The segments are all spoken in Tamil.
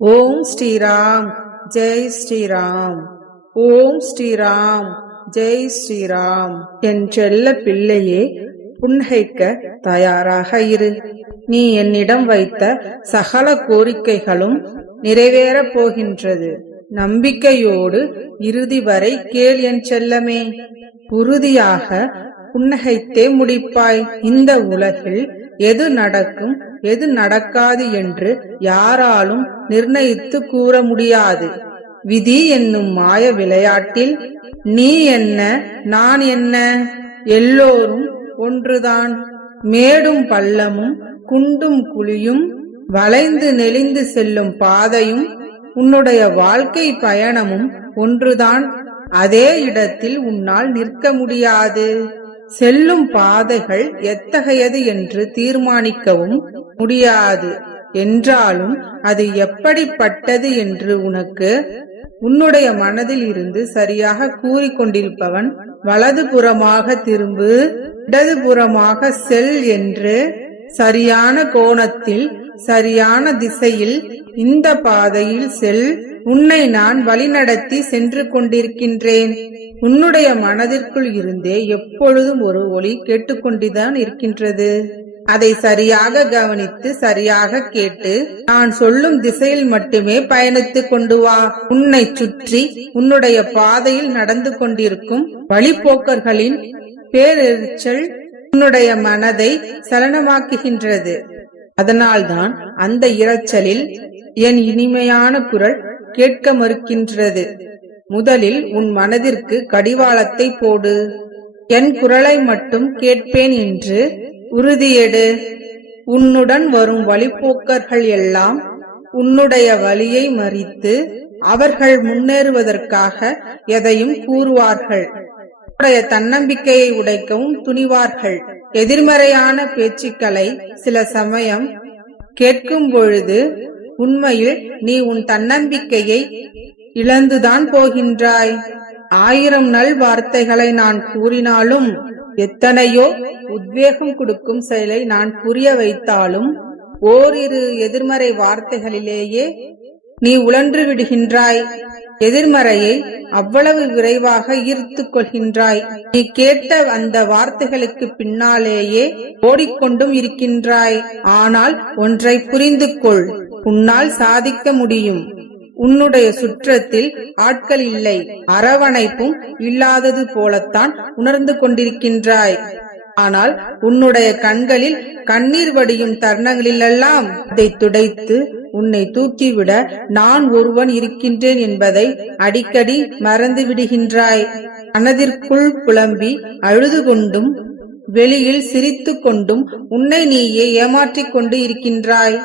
ஓம் ஸ்ரீராம் ஜெய் ஸ்ரீராம். ஓம் ஸ்ரீராம் ஜெய் ஸ்ரீராம். என் செல்ல பிள்ளையே, புன்னகைக்க தயாராக இரு. நீ என்னிடம் வைத்த சகல கோரிக்கைகளும் நிறைவேறப் போகின்றது. நம்பிக்கையோடு இறுதி வரை கேள் என் செல்லமே. உறுதியாக புன்னகைத்தே முடிப்பாய். இந்த உலகில் எது நடக்கும் எது நடக்காது என்று யாராலும் நிர்ணயித்து கூற முடியாது. விதி என்னும் மாய விளையாட்டில் நீ என்ன நான் என்ன, எல்லோரும் ஒன்றுதான். மேடும் பள்ளமும் குண்டும் குழியும் வளைந்து நெளிந்து செல்லும் பாதையும் உன்னுடைய வாழ்க்கை பயணமும் ஒன்றுதான். அதே இடத்தில் உன்னால் நிற்க முடியாது. செல்லும் பாதைகள் எத்தகையது என்று தீர்மானிக்கவும் முடியாது. என்றாலும் அது எப்படிப்பட்டது என்று உனக்கு உன்னுடைய மனதில் இருந்து சரியாக கூறிக்கொண்டிருப்பவன் வலதுபுறமாக திரும்பு, இடதுபுறமாக செல் என்று சரியான கோணத்தில் சரியான திசையில் இந்த பாதையில் செல். உன்னை நான் வழிநடத்தி சென்று கொண்டிருக்கின்றேன். உன்னுடைய மனதிற்குள் இருந்தே எப்பொழுதும் ஒரு ஒலி கேட்டுக்கொண்டுதான் இருக்கின்றது. அதை சரியாக கவனித்து சரியாக கேட்டு நான் சொல்லும் திசையில் மட்டுமே பயணித்துக் கொண்டு வா. உன்னை சுற்றி உன்னுடைய பாதையில் நடந்து கொண்டிருக்கும் வழிபோக்கர்களின் பேரெரிச்சல் உன்னுடைய மனதை சலனமாக்குகின்றது. அதனால்தான் அந்த இரைச்சலில் என் இனிமையான குரல் கேட்க மறுக்கின்றது. முதலில் உன் மனதிற்கு கடிவாளத்தை போடு. என் குரலை மட்டும் கேட்பேன் என்று உறுதியெடு. உன்னுடன் வரும் வழிபோக்கர்கள் எல்லாம் உன்னுடைய வழியை மறித்து அவர்கள் முன்னேறுவதற்காக எதையும் கூறுவார்கள். உன்னுடைய தன்னம்பிக்கையை உடைக்கவும் துணிவார்கள். எதிர்மறையான பேச்சுக்களை சில சமயம் கேட்கும் பொழுது உண்மையில் நீ உன் தன்னம்பிக்கையை இழந்துதான் போகின்றாய். 1000 நல் வார்த்தைகளை நான் கூறினாலும், எத்தனையோ உத்வேகம் கொடுக்கும் செயலை நான் புரிய வைத்தாலும், ஓரிரு எதிர்மறை வார்த்தைகளிலேயே நீ உழன்று விடுகின்றாய். எதிர்மறையை அவ்வளவு விரைவாக ஈர்த்துக் கொள்கின்றாய். நீ கேட்ட அந்த வார்த்தைகளுக்கு பின்னாலேயே ஓடிக்கொண்டும் இருக்கின்றாய். ஆனால் ஒன்றை புரிந்து கொள், உன்னால் சாதிக்க முடியும். உன்னுடைய சுற்றத்தில் ஆட்கள் இல்லை, அரவணைப்பும் இல்லாதது போலத்தான் உணர்ந்து கொண்டிருக்கின்றாய். ஆனால் உன்னுடைய கண்களில் கண்ணீர் வடியும் தருணங்களிலெல்லாம் அதை துடைத்து உன்னை தூக்கிவிட நான் ஒருவன் இருக்கின்றேன் என்பதை அடிக்கடி மறந்து விடுகின்றாய். மனதிற்குள் புலம்பி அழுது கொண்டும் வெளியில் சிரித்து கொண்டும் உன்னை நீயே ஏமாற்றிக் கொண்டு இருக்கின்றாய்.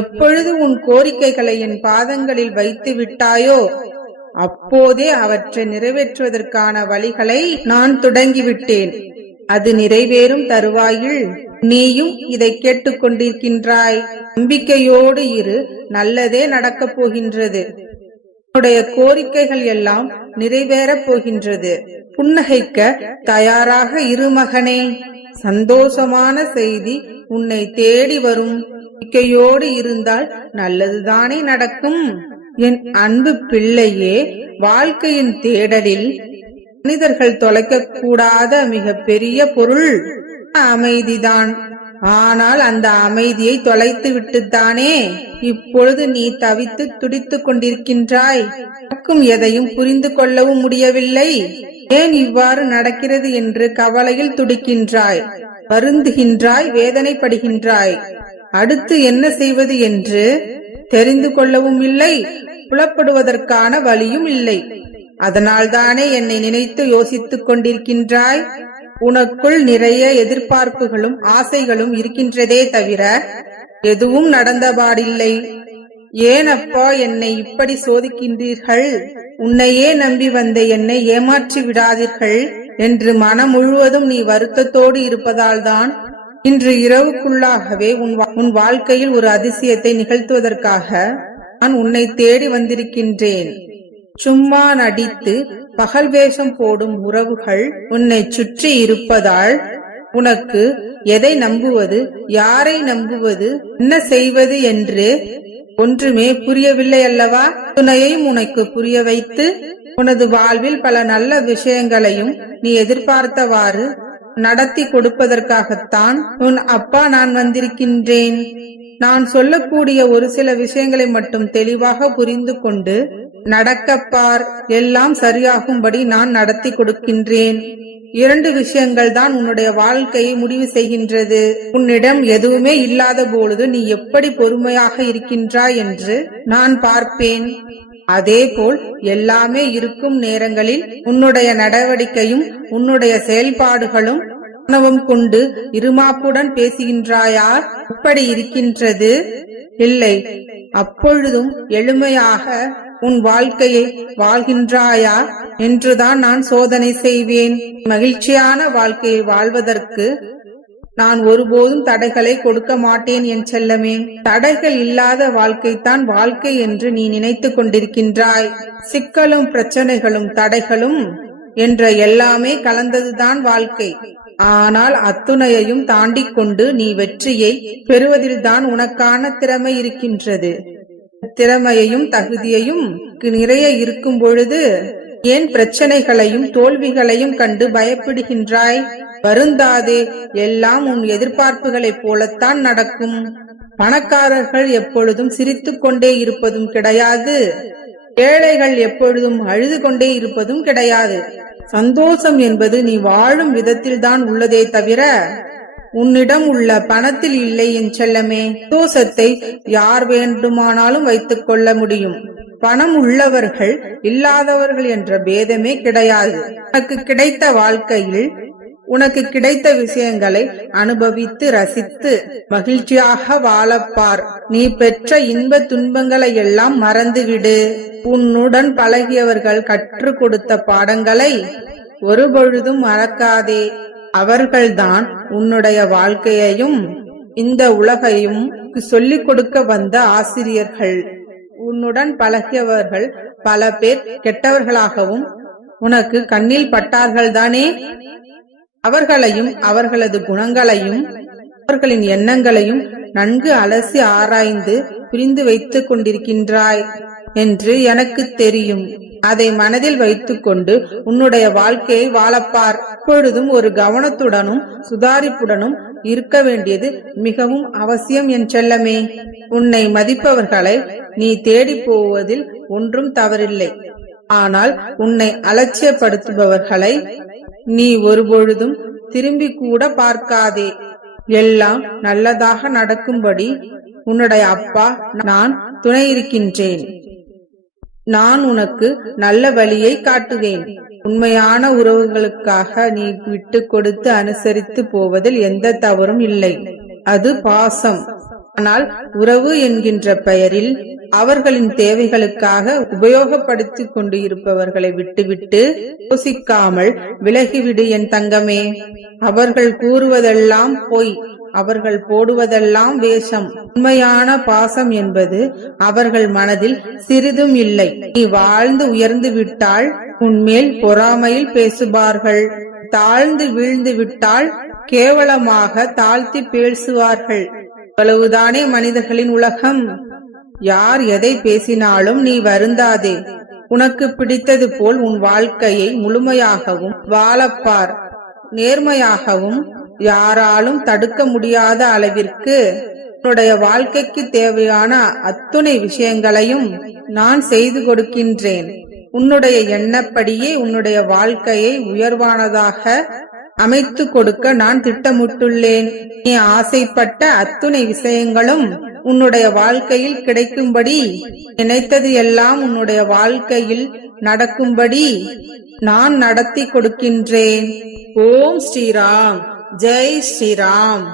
எப்பொழுது உன் கோரிக்கைகளை என் பாதங்களில் வைத்து விட்டாயோ அப்போதே அவற்றை நிறைவேற்றுவதற்கான வழிகளை நான் தொடங்கிவிட்டேன். அது நிறைவேறும் தருவாயில் நீயும் இதை கேட்டுக் கொண்டிருக்கின்றாய். நம்பிக்கையோடு இரு, நல்லதே நடக்கப் போகின்றது. உன்னுடைய கோரிக்கைகள் எல்லாம் நிறைவேறப் போகின்றது. புன்னகைக்க தயாராக இரு மகனே. சந்தோஷமான செய்தி உன்னை தேடி வரும். நம்பிக்கையோடு இருந்தால் நல்லதுதானே நடக்கும். என் அன்பு பிள்ளையே, வாழ்க்கையின் தேடலில் மனிதர்கள் தொலைக்க கூடாத மிக பெரிய பொருள் அமைதிதான். ஆனால் அந்த அமைதியை தொலைத்து விட்டுத்தானே இப்பொழுது நீ தவித்து துடித்துக் கொண்டிருக்கின்றாய். உனக்கும் எதையும் புரிந்து கொள்ளவும் முடியவில்லை. ஏன் இவ்வாறு நடக்கிறது என்று கவலையில் துடிக்கின்றாய், வருந்துகின்றாய், வேதனைப்படுகின்றாய். அடுத்து என்ன செய்வது என்று தெரிந்து கொள்ளவும் இல்லை, புலப்படுவதற்கான வழியும் இல்லை. அதனால்தானே என்னை நினைத்து யோசித்துக் கொண்டிருக்கின்றாய். உனக்குள் நிறைய எதிர்பார்ப்புகளும் ஆசைகளும் இருக்கின்றதே தவிர எதுவும் நடந்தபாடில்லை. ஏனப்பா என்னை இப்படி சோதிக்கின்றீர்கள்? உன்னையே நம்பி வந்த என்னை ஏமாற்றி விடாதீர்கள் என்று மனம் முழுவதும் நீ வருத்தத்தோடு இருப்பதால்தான் இன்று இரவுக்குள்ளாகவே உன் வாழ்க்கையில் ஒரு அதிசயத்தை நிகழ்த்துவதற்காக நான் உன்னை தேடி வந்திருக்கின்றேன். சும்மா நடித்து பகல் வேஷம் போடும் உறவுகள் உன்னை சுற்றி இருப்பதால் உனக்கு எதை நம்புவது, யாரை நம்புவது, என்ன செய்வது என்று ஒன்றுமே புரியவில்லை அல்லவா? துணையையும் உனக்கு புரிய வைத்து உனது வாழ்வில் பல நல்ல விஷயங்களையும் நீ எதிர்பார்த்தவாறு நடத்தி கொடுப்பதற்காகத்தான் உன் அப்பா நான் வந்திருக்கின்றேன். நான் சொல்லக்கூடிய ஒரு சில விஷயங்களை மட்டும் தெளிவாக புரிந்து கொண்டு நடக்கப்பார், எல்லாம் சரியாகும்படி நான் நடத்தி கொடுக்கின்றேன். 2 விஷயங்கள் தான் உன்னுடைய வாழ்க்கையை முடிவு செய்கின்றது. உன்னிடம் எதுவுமே இல்லாத பொழுது நீ எப்படி பொறுமையாக இருக்கின்றாய் என்று நான் பார்ப்பேன். அதேபோல் எல்லாமே இருக்கும் நேரங்களில் உன்னுடைய நடவடிக்கையும் உன்னுடைய செயல்பாடுகளும் ஆணவம் கொண்டு இருமாப்புடன் பேசுகின்றாயா? இப்படி இருக்கின்றது இல்லை. அப்பொழுதும் எளிமையாக உன் வாழ்க்கையை வாழ்கின்றாயா என்றுதான் நான் சோதனை செய்வேன். மகிழ்ச்சியான வாழ்க்கையை வாழ்வதற்கு நான் ஒருபோதும் தடைகளை கொடுக்க மாட்டேன் என் செல்லமே. தடைகள் இல்லாத வாழ்க்கைத்தான் வாழ்க்கை என்று நீ நினைத்து கொண்டிருக்கின்றாய். சிக்கலும் பிரச்சனைகளும் தடைகளும் என்ற எல்லாமே கலந்ததுதான் வாழ்க்கை. ஆனால் அத்துணையையும் தாண்டிக் கொண்டு நீ வெற்றியை பெறுவதில்தான் உனக்கான திறமை இருக்கின்றது. திறமையையும் தகுதியையும் நிறைய இருக்கும் பொழுது ஏன் பிரச்சனைகளையும் தோல்விகளையும் கண்டு பயப்படுகின்றாய்? வருந்தாதே, எல்லாம் உன் எதிர்பார்ப்புகளைப் போலத்தான் நடக்கும். பணக்காரர்கள் எப்பொழுதும் சிரித்துக் கொண்டே இருப்பதும் கிடையாது, ஏழைகள் எப்பொழுதும் அழுது கொண்டே இருப்பதும் கிடையாது. சந்தோஷம் என்பது நீ வாழும் விதத்தில்தான் உள்ளதே தவிர உன்னிடம் உள்ள பணத்தில் இல்லை என் செல்லமே. சந்தோஷத்தை யார் வேண்டுமானாலும் வைத்துக் கொள்ள முடியும். பணம் உள்ளவர்கள் இல்லாதவர்கள் என்ற பேதமே கிடையாது. உனக்கு கிடைத்த வாழ்க்கையில் உனக்கு கிடைத்த விஷயங்களை அனுபவித்து ரசித்து மகிழ்ச்சியாக வாழப்பார். நீ பெற்ற இன்ப துன்பங்களை எல்லாம் மறந்துவிடு. உன்னுடன் பழகியவர்கள் கற்றுக் கொடுத்த பாடங்களை ஒருபொழுதும் மறக்காதே. அவர்கள்தான் உன்னுடைய வாழ்க்கையையும் இந்த உலகையும் சொல்லிக் கொடுக்க வந்த ஆசிரியர்கள். உன்னுடன் பழகியவர்கள் பல பேர் கெட்டவர்களாகவும் உனக்கு கண்ணில் பட்டார்கள் தானே? அவர்களையும் அவர்களது குணங்களையும் அவர்களின் எண்ணங்களையும் நன்கு அலசி ஆராய்ந்து புரிந்து வைத்துக் கொண்டிருக்கின்றாய் என்று எனக்கு தெரியும். அதை மனதில் வைத்துக் கொண்டு உன்னுடைய வாழ்க்கையை வாழப்பார். எப்பொழுதும் ஒரு கவனத்துடனும் சுதாரிப்புடனும் இருக்க வேண்டியது மிகவும் அவசியம் என் செல்லமே. உன்னை மதிப்பவர்களை நீ தேடி போவதில் ஒன்றும் தவறில்லை. ஆனால் உன்னை அலட்சியப்படுத்துபவர்களை நீ ஒருபொழுதும் திரும்பி கூட பார்க்காதே. எல்லாம் நல்லதாக நடக்கும்படி உன்னுடைய அப்பா நான் துணை இருக்கின்றேன். நான் உனக்கு நல்ல வழியை காட்டுவேன். உண்மையான உறவுகளுக்காக நீ விட்டு கொடுத்து அனுசரித்து போவதில் எந்த தவறும் இல்லை. அது பாசம். ஆனால் உறவு என்கின்ற பெயரில் அவர்களின் தேவைகளுக்காக உபயோகப்படுத்திக் கொண்டு இருப்பவர்களை விட்டுவிட்டு யோசிக்காமல் விலகிவிடு என் தங்கமே. அவர்கள் கூறுவதெல்லாம் பொய், அவர்கள் போடுவதெல்லாம் வேஷம். உண்மையான பாசம் என்பது அவர்கள் மனதில் சிறிதும் இல்லை. நீ வாழ்ந்து உயர்ந்து விட்டால் உன்மேல் பொறாமையில் பேசுவார்கள். தாழ்ந்து வீழ்ந்து விட்டால் கேவலமாக தாழ்த்தி பேசுவார்கள். அவ்வளவுதானே மனிதர்களின் உலகம். யார் எதை பேசினாலும் நீ வருந்தாதே. உனக்கு பிடித்தது போல் உன் வாழ்க்கையை முழுமையாகவும் வாழப்பார். நேர்மையாகவும் யாராலும் தடுக்க முடியாத அளவிற்கு உன்னுடைய வாழ்க்கைக்கு தேவையான அத்துணை விஷயங்களையும் நான் செய்து கொடுக்கின்றேன். உன்னுடைய எண்ணப்படியே உன்னுடைய வாழ்க்கையை உயர்வானதாக அமைத்து கொடுக்க நான் திட்டமிட்டுள்ளேன். நீ ஆசைப்பட்ட அத்துணை விஷயங்களும் உன்னுடைய வாழ்க்கையில் கிடைக்கும்படி, நினைத்தது எல்லாம் உன்னுடைய வாழ்க்கையில் நடக்கும்படி நான் நடத்தி கொடுக்கின்றேன். ஓம் ஸ்ரீராம். ஜெய் ஸ்ரீராம்.